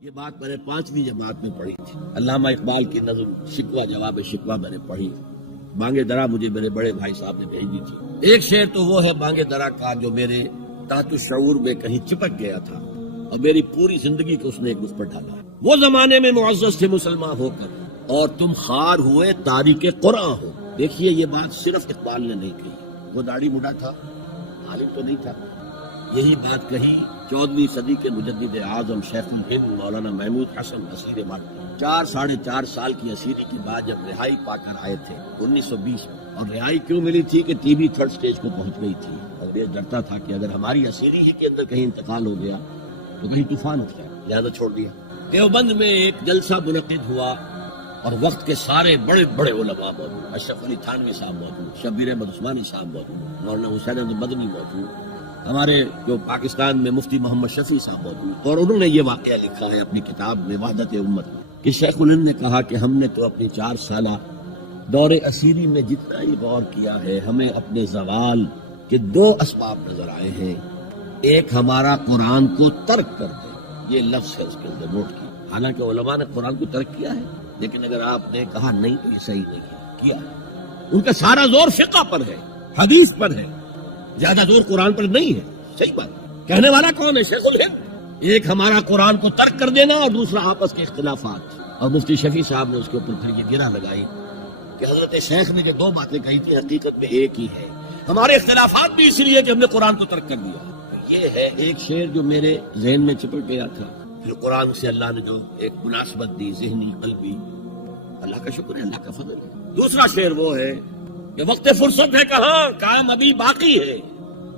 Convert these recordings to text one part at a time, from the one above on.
یہ بات میں نے 5ویں جماعت میں پڑھی تھی. علامہ اقبال کی نظم شکوہ جواب شکوہ میں نے پڑھی. بانگے درا مجھے میرے بڑے بھائی صاحب نے بھیج دی تھی. ایک شعر تو وہ ہے بانگے درا کا جو میرے تحت الشعور میں کہیں چپک گیا تھا اور میری پوری زندگی کو اس نے ایک اس پر ڈالا. وہ زمانے میں معزز تھے مسلمان ہو کر اور تم خار ہوئے تاریک قرآن ہو. دیکھیے یہ بات صرف اقبال نے نہیں کہی. وہ داڑھی مڈا تھا، عالم تو نہیں تھا. یہی بات کہی 14ویں صدی کے مجدد اعظم شیخ الہند مولانا محمود حسن اسیر مکہ 4 ساڑھے 4 سال کی اسیری کے بعد جب رہائی پا کر آئے تھے 1920 میں. اور رہائی کیوں ملی تھی کہ ٹی بی 3rd سٹیج کو پہنچ گئی تھی. اور یہ ڈرتا تھا کہ اگر ہماری اسیری ہی کے اندر کہیں انتقال ہو گیا تو کہیں طوفان اٹھ جائے، لہذا چھوڑ دیا. دیوبند میں ایک جلسہ منعقد ہوا اور وقت کے سارے بڑے بڑے علماء موجود. اشرف علی تھانوی صاحب موجود، شبیر احمد عثمانی صاحب موجود، مولانا حسین احمد مدنی موجود، ہمارے جو پاکستان میں مفتی محمد شفیع صاحب موجود. اور انہوں نے یہ واقعہ لکھا ہے اپنی کتاب میں وحدت امت کہ شیخ الہند نے کہا کہ ہم نے تو اپنی 4 سالہ دور اسیری میں جتنا ہی غور کیا ہے ہمیں اپنے زوال کے 2 اسباب نظر آئے ہیں. ایک ہمارا قرآن کو ترک کر دے، یہ لفظ ہے اس کے اندر نوٹ کی. حالانکہ علماء نے قرآن کو ترک کیا ہے، لیکن اگر آپ نے کہا نہیں تو یہ صحیح نہیں کیا ہے. ان کا سارا زور فقہ پر ہے، حدیث پر ہے، زیادہ زور قرآن پر نہیں ہے. صحیح بات. کہنے والا کون ہے؟ شیخ الہند. ایک ہمارا قرآن کو ترک کر دینا اور دوسرا آپس کے اختلافات. اور مفتی شفیع صاحب نے اس کے اوپر پھر یہ گرہ لگائی کہ حضرت شیخ نے جو 2 باتیں کہی تھی حقیقت میں ایک ہی ہے. ہمارے اختلافات بھی اس لیے کہ ہم نے قرآن کو ترک کر دیا. یہ ہے ایک شعر جو میرے ذہن میں چپک گیا تھا. پھر قرآن سے اللہ نے جو ایک مناسبت دی ذہنی قلبی، اللہ کا شکر ہے، اللہ کا فضل ہے. دوسرا شعر وہ ہے کہ وقت فرصت ہے کہاں، کام ابھی باقی ہے،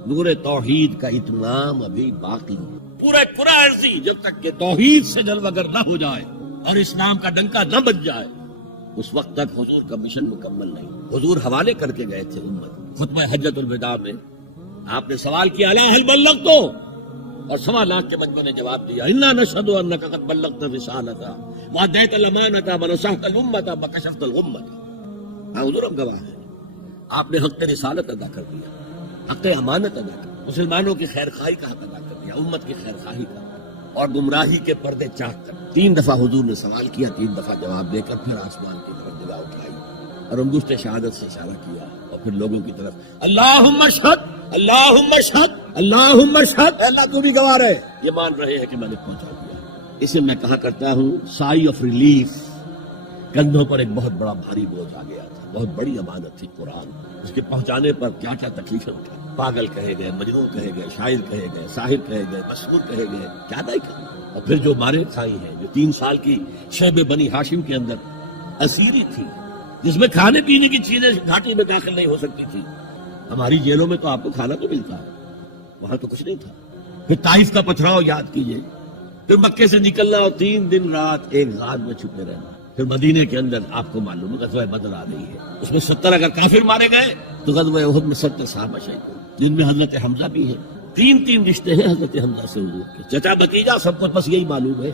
نور توحید کا اتمام ابھی باقی ہے. پورا عرضی جب تک کہ توحید سے جلوگر نہ ہو جائے اور اسلام کا ڈنکا نہ بج جائے اس وقت تک حضور کا مشن مکمل نہیں. حضور حوالے کر کے گئے تھے امت. خطبہ حجۃ الوداع میں آپ نے سوال کیا الا هل بلغت، اور 1.25 لاکھ کے مجمع نے جواب دیا انا نشهد انك قد بلغت الرسالة واديت الامانة ونصحت الامة وكشفت الغمة. حضور ہم گواہ ہیں، آپ نے حق رسالت ادا کر دیا، حق امانت ادا کر، مسلمانوں کی خیر خواہی کا حق ادا کر دیا، امت کی خیر خواہی کا، اور گمراہی کے پردے چاک کر. 3 دفعہ حضور نے سوال کیا، 3 دفعہ جواب دے کر پھر آسمان کی طرف نگاہ اٹھائی اور انگشت شہادت سے اشارہ کیا اور پھر لوگوں کی طرف اللہم اشہد اللہم اشہد اللہم اشہد. اللہ تو بھی گواہ رہے، یہ مان رہے ہیں کہ میں نے پہنچا دیا. اسے میں کہا کرتا ہوں سائی آف ریلیف. کندھوں پر ایک بہت بڑا بھاری بوجھ آ گیا تھا، بہت بڑی امانت تھی قرآن. اس کے پہنچانے پر کیا کیا تکلیفیں اٹھا. پاگل کہے گئے، مجنون کہے گئے، شاعر کہے گئے، ساحر کہے گئے، مسحور کہے گئے، کیا نہیں کہا. اور پھر جو مارے کھائی ہیں، جو 3 سال کی شیب بنی ہاشم کے اندر اسیری تھی جس میں کھانے پینے کی چیزیں گھاٹی میں داخل نہیں ہو سکتی تھی. ہماری جیلوں میں تو آپ کو کھانا تو ملتا ہے، وہاں تو کچھ نہیں تھا. پھر طائف کا پتھراؤ یاد کیجئے، پھر مکے سے نکلنا اور 3 دن رات ایک غار میں چھپے رہنا. پھر مدینے کے اندر آپ کو معلوم ہے غزوہ بدر آ رہی ہے، اس میں 70 اگر کافر مارے گئے تو غزوہ احد میں 70 صحابہ شہید ہوئے، جن میں حضرت حمزہ بھی ہے. 3 رشتے ہیں حضرت حمزہ سے حضور کے. چچا بھتیجا سب کو بس یہی معلوم ہے،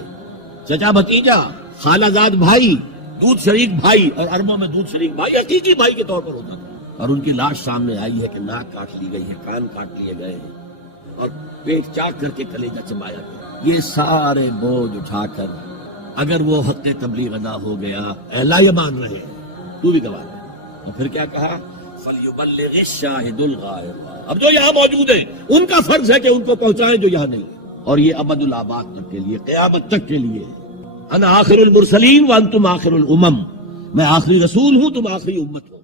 چچا بھتیجا، خالہ زاد بھائی، دودھ شریک بھائی، اور عربوں میں دودھ شریک بھائی حقیقی بھائی کے طور پر ہوتا تھا. اور ان کی لاش سامنے آئی ہے کہ ناک کاٹ لی گئی ہے، کان کاٹ لیے گئے ہیں اور پیٹ چاک کر کے کلیجہ چبایا گیا. یہ سارے بوجھ اٹھا کر اگر وہ حق تبلیغ ادا ہو گیا، اللہ یہ مان رہے ہیں، تو بھی گواہ ہے. اور پھر کیا کہا فَلْيُبَلِّغِ الشَّاهِدُ الْغَائِبَ. اب جو یہاں موجود ہیں ان کا فرض ہے کہ ان کو پہنچائیں جو یہاں نہیں. اور یہ ابد الآباد تک کے لیے، قیامت تک کے لیے. انا آخر المرسلین وانتم آخر الامم. میں آخری رسول ہوں، تم آخری امت ہو.